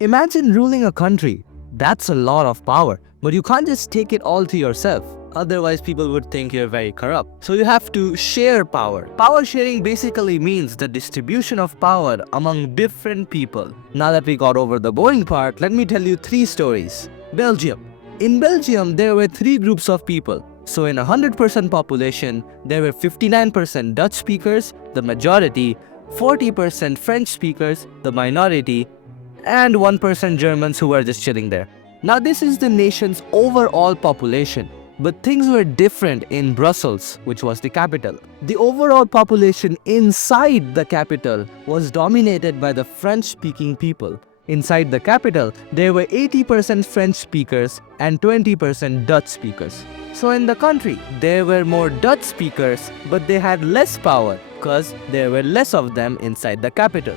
Imagine ruling a country. That's a lot of power, but you can't just take it all to yourself. Otherwise, people would think you're very corrupt. So you have to share power. Power sharing basically means the distribution of power among different people. Now that we got over the boring part, let me tell you 3 stories. Belgium. In Belgium, there were 3 groups of people. So in 100% population, there were 59% Dutch speakers, the majority, 40% French speakers, the minority, and 1% Germans who were just chilling there. Now this is the nation's overall population. But things were different in Brussels, which was the capital. The overall population inside the capital was dominated by the French-speaking people. Inside the capital, there were 80% French speakers and 20% Dutch speakers. So in the country, there were more Dutch speakers, but they had less power because there were less of them inside the capital.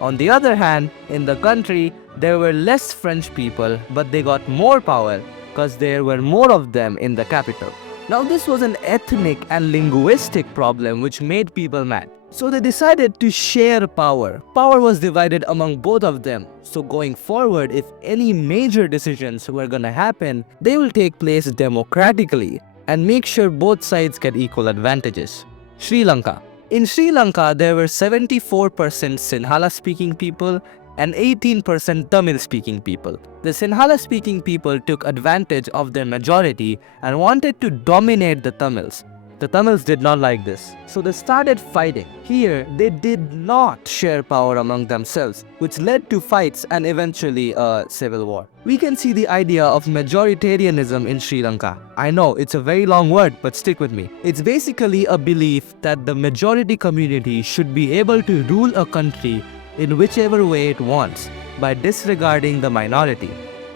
On the other hand, in the country, there were less French people, but they got more power because there were more of them in the capital. Now this was an ethnic and linguistic problem which made people mad. So they decided to share power. Power was divided among both of them. So going forward, if any major decisions were gonna happen, they will take place democratically and make sure both sides get equal advantages. Sri Lanka. In Sri Lanka, there were 74% Sinhala-speaking people and 18% Tamil-speaking people. The Sinhala-speaking people took advantage of their majority and wanted to dominate the Tamils. The Tamils did not like this, so they started fighting. Here, they did not share power among themselves, which led to fights and eventually a civil war. We can see the idea of majoritarianism in Sri Lanka. I know, it's a very long word, but stick with me. It's basically a belief that the majority community should be able to rule a country in whichever way it wants, by disregarding the minority.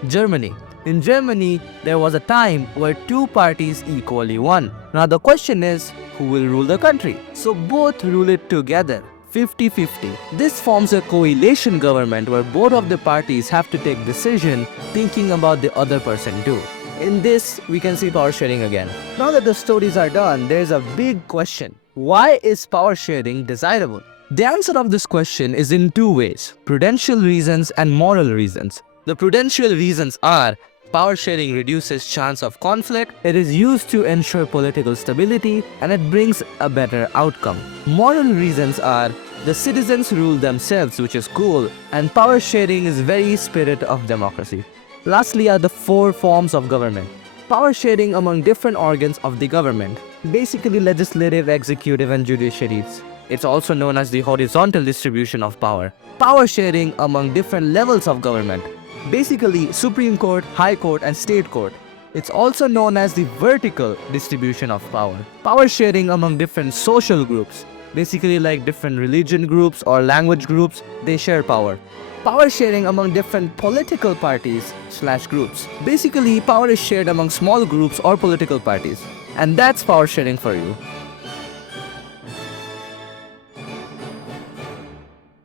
Germany. In Germany, there was a time where 2 parties equally won. Now the question is, who will rule the country? So both rule it together, 50-50. This forms a coalition government where both of the parties have to take decision thinking about the other person too. In this, we can see power sharing again. Now that the stories are done, there's a big question. Why is power sharing desirable? The answer of this question is in 2 ways, prudential reasons and moral reasons. The prudential reasons are, power sharing reduces chance of conflict, it is used to ensure political stability, and it brings a better outcome. Moral reasons are, the citizens rule themselves, which is cool, and power sharing is very spirit of democracy. Lastly are the 4 forms of government. Power sharing among different organs of the government, basically legislative, executive, and judiciaries. It's also known as the horizontal distribution of power. Power sharing among different levels of government, basically Supreme Court, High Court, and State Court. It's also known as the vertical distribution of power. Power sharing among different social groups, basically like different religion groups or language groups, they share power. Power sharing among different political parties/groups. Basically, power is shared among small groups or political parties. And that's power sharing for you.